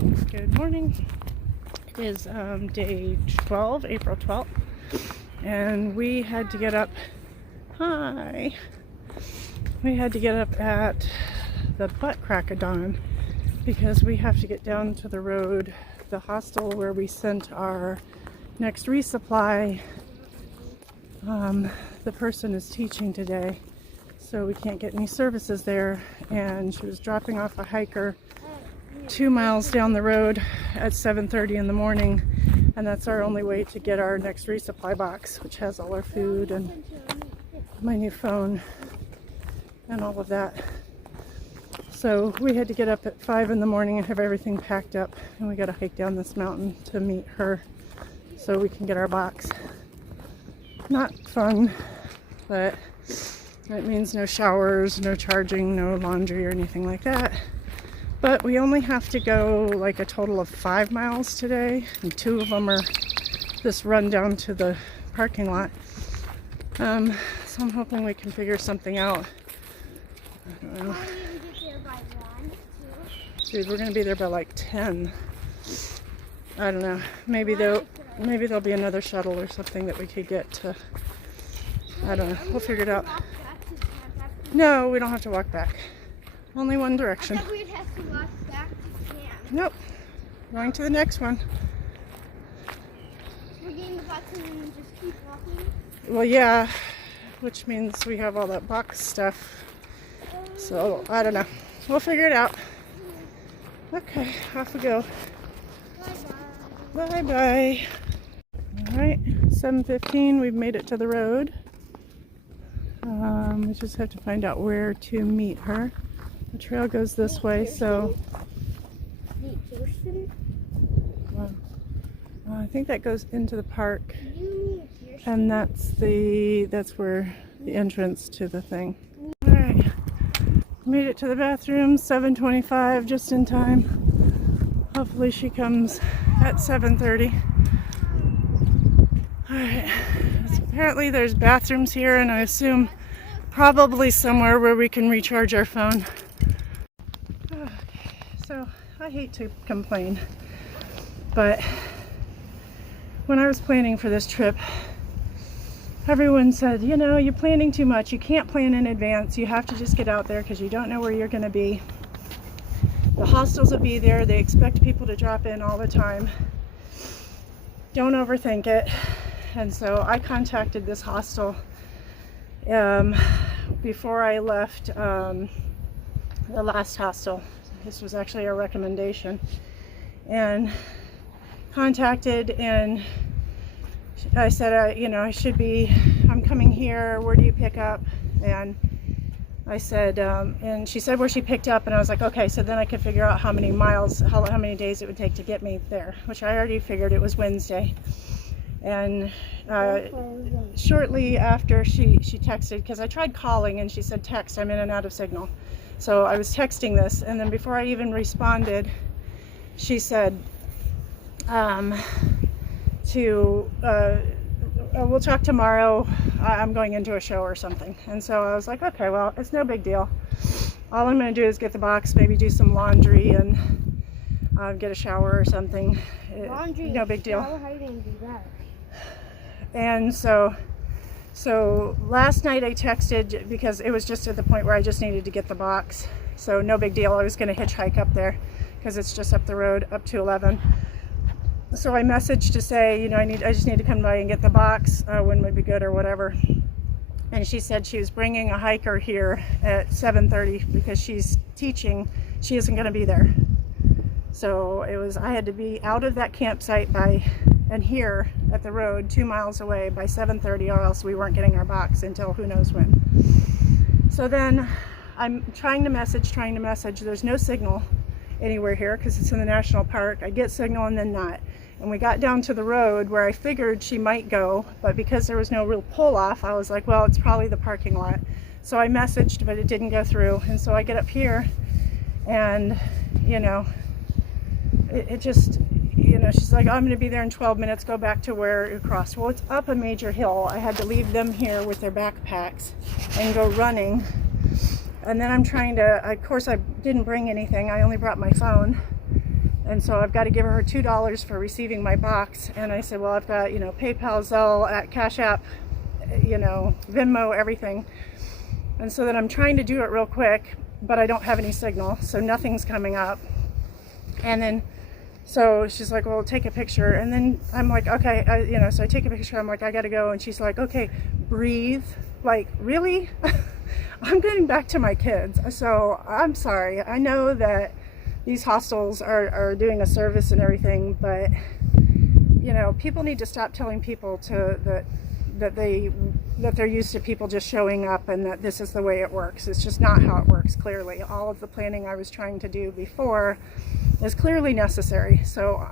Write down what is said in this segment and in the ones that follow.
Good morning. It is day 12, April 12th, and we had to get up. Hi. We had to get up at the butt crack of dawn because we have to get down to the road, the hostel where we sent our next resupply. The person is teaching today, so we can't get any services there, and she was dropping off a hiker 2 miles down the road at 7:30 in the morning, and that's our only way to get our next resupply box, which has all our food and my new phone and all of that. So we had to get up at 5 in the morning and have everything packed up, and we got to hike down this mountain to meet her so we can get our box. Not fun, but it means no showers, no charging, no laundry or anything like that. But we only have to go like a total of 5 miles today, and 2 of them are this run down to the parking lot. So I'm hoping we can figure something out. I don't know. Dude, we're gonna be there by like 10. I don't know. Maybe there'll be another shuttle or something that we could get to. I don't know. We'll figure it out. No, we don't have to walk back. Only one direction. I thought we'd have to walk back to camp. Nope. Going to the next one. We're getting the box and then just keep walking. Well, yeah, which means we have all that box stuff. So, I don't know. We'll figure it out. Okay, off we go. Bye-bye. Bye-bye. All right, 7:15. We've made it to the road. We just have to find out where to meet her. The trail goes this way, so I think that goes into the park, and that's where the entrance to the thing. All right, made it to the bathroom. 7:25, just in time. Hopefully she comes at 7:30. All right, so apparently there's bathrooms here, and I assume probably somewhere where we can recharge our phone. So I hate to complain, but when I was planning for this trip, everyone said, you know, you're planning too much. You can't plan in advance. You have to just get out there because you don't know where you're going to be. The hostels will be there. They expect people to drop in all the time. Don't overthink it. And so I contacted this hostel before I left the last hostel. This was actually a recommendation, and contacted, and I said, I'm coming here, where do you pick up? And I said, and she said where she picked up, and I was like, okay, so then I could figure out how many miles, how many days it would take to get me there, which I already figured it was Wednesday. And shortly after she texted, because I tried calling and she said text, I'm in and out of signal. So I was texting this, and then before I even responded, she said we'll talk tomorrow, I'm going into a show or something. And so I was like, okay, well, it's no big deal. All I'm going to do is get the box, maybe do some laundry, and get a shower or something. Laundry, no big deal. How are you going to do that? And so last night I texted because it was just at the point where I just needed to get the box. So no big deal. I was going to hitchhike up there because it's just up the road up to 11. So I messaged to say, I just need to come by and get the box. When would be good or whatever. And she said she was bringing a hiker here at 7:30 because she's teaching. She isn't going to be there. So I had to be out of that campsite and here at the road 2 miles away by 7:30, or else we weren't getting our box until who knows when. So then I'm trying to message. There's no signal anywhere here because it's in the national park. I get signal and then not. And we got down to the road where I figured she might go, but because there was no real pull off, I was like, well, it's probably the parking lot. So I messaged, but it didn't go through. And so I get up here, and it just, she's like, oh, I'm going to be there in 12 minutes, go back to where it crossed. Well, it's up a major hill. I had to leave them here with their backpacks and go running. And then I'm trying to, of course I didn't bring anything. I only brought my phone. And so I've got to give her $2 for receiving my box. And I said, well, I've got, PayPal, Zelle, at Cash App, Venmo, everything. And so then I'm trying to do it real quick, but I don't have any signal, so nothing's coming up. And then, so she's like, well, take a picture. And then I'm like, okay, so I take a picture. I'm like, I got to go. And she's like, okay, breathe. Like, really? I'm getting back to my kids. So I'm sorry. I know that these hostels are doing a service and everything, but, people need to stop telling people that they're used to people just showing up and that this is the way it works. It's just not how it works, clearly. All of the planning I was trying to do before is clearly necessary. So,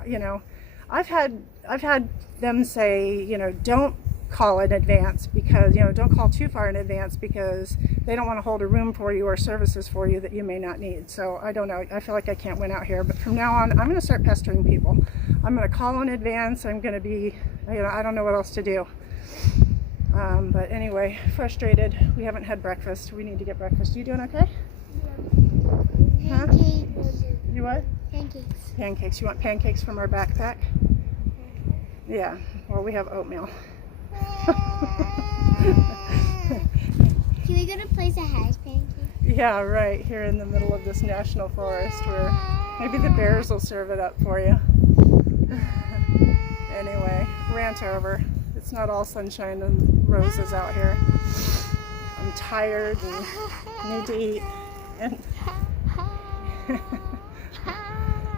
I've had them say, don't call in advance because, don't call too far in advance because they don't want to hold a room for you or services for you that you may not need. So I don't know. I feel like I can't win out here, but from now on, I'm going to start pestering people. I'm going to call in advance. I'm going to be, I don't know what else to do. But anyway, frustrated. We haven't had breakfast. We need to get breakfast. You doing okay? Yeah. Huh? Pancakes. You what? Pancakes. Pancakes. You want pancakes from our backpack? Yeah. Well, we have oatmeal. Can we go to a place that has pancakes? Yeah, right. Here in the middle of this national forest where maybe the bears will serve it up for you. Anyway, rant over. It's not all sunshine and roses out here. I'm tired and need to eat. And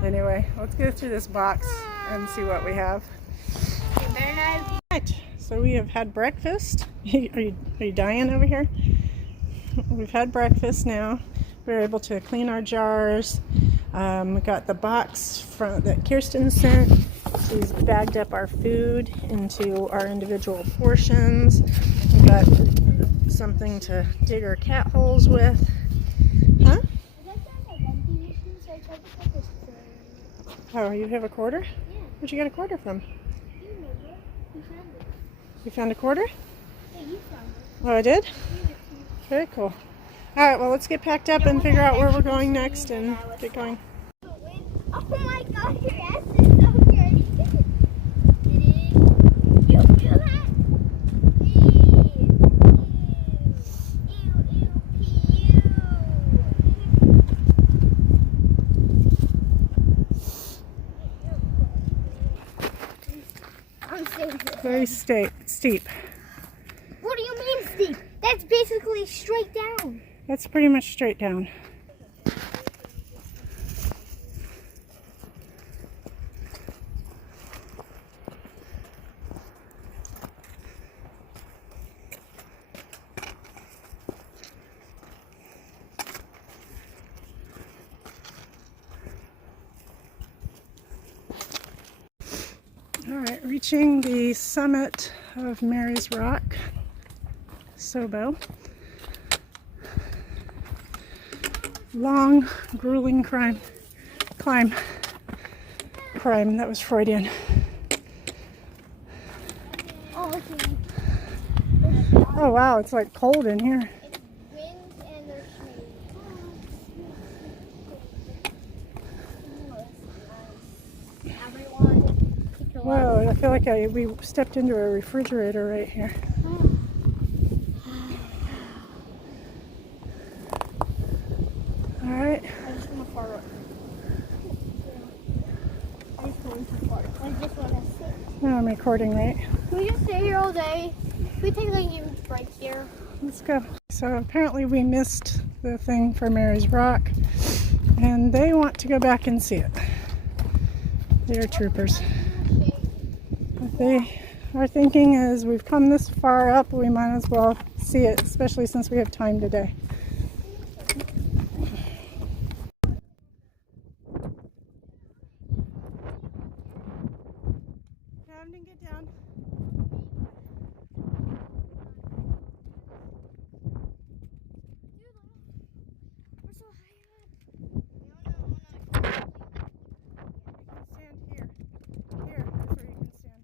anyway, let's go through this box and see what we have. Right, so we have had breakfast. Are you dying over here? We've had breakfast now. We're able to clean our jars. We got the box that Kirsten sent. She's bagged up our food into our individual portions. We got something to dig our cat holes with. Huh? Oh, you have a quarter? Yeah. Where'd you get a quarter from? You remember? You found it. You found a quarter? Yeah, you found it. Oh, I did? Very cool. All right, well, let's get packed up and figure out where we're going next and get going. Oh my god, your ass is so dirty. It is. You feel that? I'm serious. Very steep. What do you mean steep? That's basically straight down. That's pretty much straight down. All right, reaching the summit of Mary's Rock, SOBO. Long, grueling climb. That was Freudian. Oh, okay. Oh wow, it's like cold in here. It's wind and there's snow. Everyone, take a Whoa, I feel like we stepped into a refrigerator right here. All right. I just want to forward. I just want to forward. I just want to sit. Now I'm recording, right? Can we just stay here all day? Can we take like a break here? Let's go. So apparently we missed the thing for Mary's Rock, and they want to go back and see it. They are troopers. What they are thinking is we've come this far up, we might as well see it, especially since we have time today. Camden, get down. We're so high up. Stand here. Here, that's where you can stand.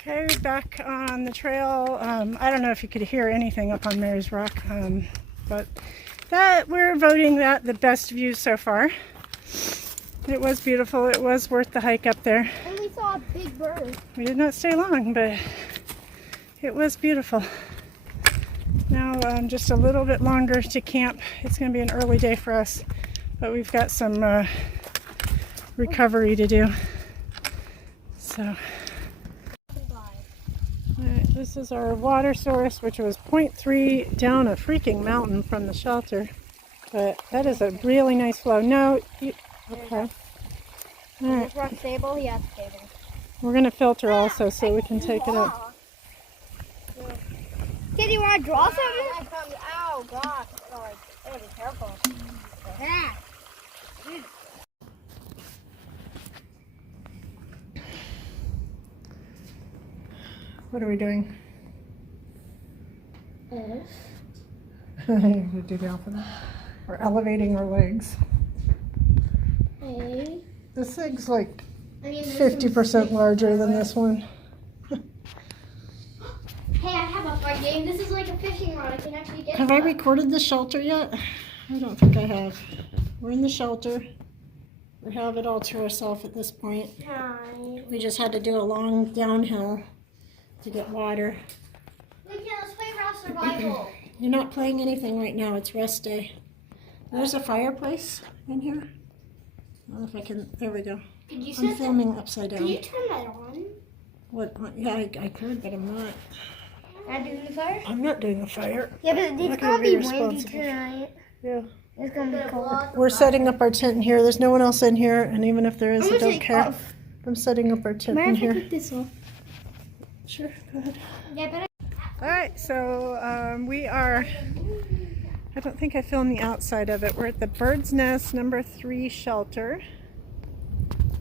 Okay, back on the trail. I don't know if you could hear anything up on Mary's Rock, but that we're voting that the best view so far. It was beautiful. It was worth the hike up there. And we saw a big bird. We did not stay long, but it was beautiful. Now just a little bit longer to camp. It's going to be an early day for us, but we've got some recovery to do. So. Alright, this is our water source, which was 0.3 down a freaking mountain from the shelter. But that is a really nice flow. No, okay. Alright. Is this rock stable? Yeah, it's stable. We're going to filter also so we can take it up. Kid, you want to draw something? Ow, gosh. I gotta be careful. Yeah. What are we doing? A. You're going to do the alphabet. We're elevating our legs. This thing's like 50% larger than this one. Hey, I have a fun game. This is like a fishing rod. I can actually get Have I recorded the shelter yet? I don't think I have. We're in the shelter. We have it all to ourselves at this point. We just had to do a long downhill to get water. Let's play Rouse Survival. You're not playing anything right now. It's rest day. There's a fireplace in here. I don't know if I can. There we go. Could you I'm filming upside down. Can you turn that on? What? Yeah, I could, but I'm not. Am I doing the fire? I'm not doing the fire. Yeah, but I'm it's not gonna be windy responsible. tonight. Yeah. It's gonna be cold. We're setting up our tent in here. There's no one else in here, and even if there is, I don't care. Off. I'm setting up our tent in Mind if I here. take this off? Sure, go ahead. Yeah, but All right, so we are. I don't think I filmed the outside of it. We're at the Bird's Nest number 3 shelter.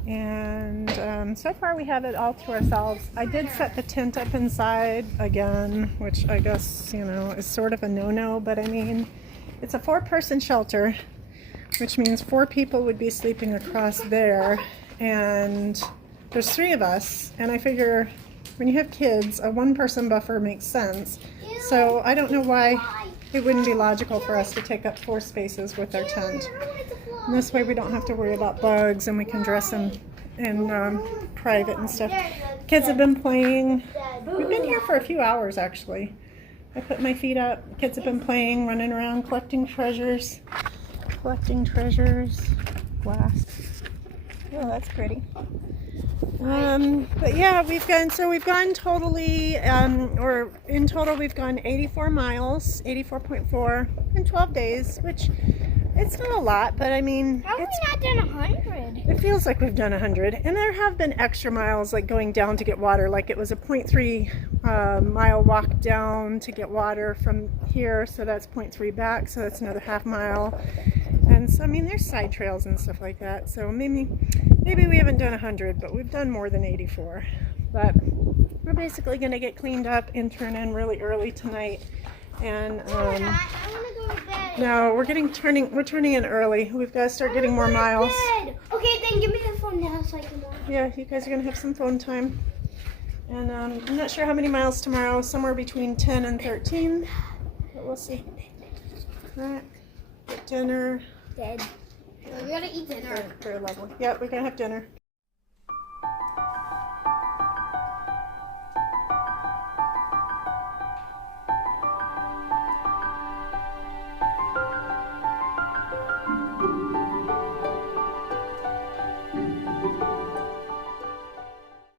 And so far we have it all to ourselves. I did set the tent up inside again, which I guess, you know, is sort of a no-no, but I mean, it's a 4-person shelter, which means 4 people would be sleeping across there, and there's 3 of us, and I figure when you have kids, a 1-person buffer makes sense. So I don't know why it wouldn't be logical for us to take up 4 spaces with our tent. And this way we don't have to worry about bugs, and we can dress them in private and stuff. Kids have been playing. We've been here for a few hours actually. I put my feet up. Kids have been playing, running around, collecting treasures. Collecting treasures. Glass. Oh, that's pretty. But yeah, we've gone totally, or in total we've gone 84 miles, 84.4 in 12 days, which it's not a lot, but I mean, how have we not done 100? It feels like we've done 100, and there have been extra miles, like going down to get water. Like it was a 0.3 mile walk down to get water from here, so that's 0.3 back, so that's another half mile. And so I mean, there's side trails and stuff like that. So maybe we haven't done 100, but we've done more than 84. But we're basically going to get cleaned up and turn in really early tonight. And I want to go to bed. no, we're turning in early. We've got to start getting more miles. Okay, then give me the phone now so I can watch. Yeah, you guys are going to have some phone time. And I'm not sure how many miles tomorrow, somewhere between 10 and 13. But we'll see. Alright, get dinner. Dead. We gotta eat dinner. Very lovely. Yeah, we're going to have dinner.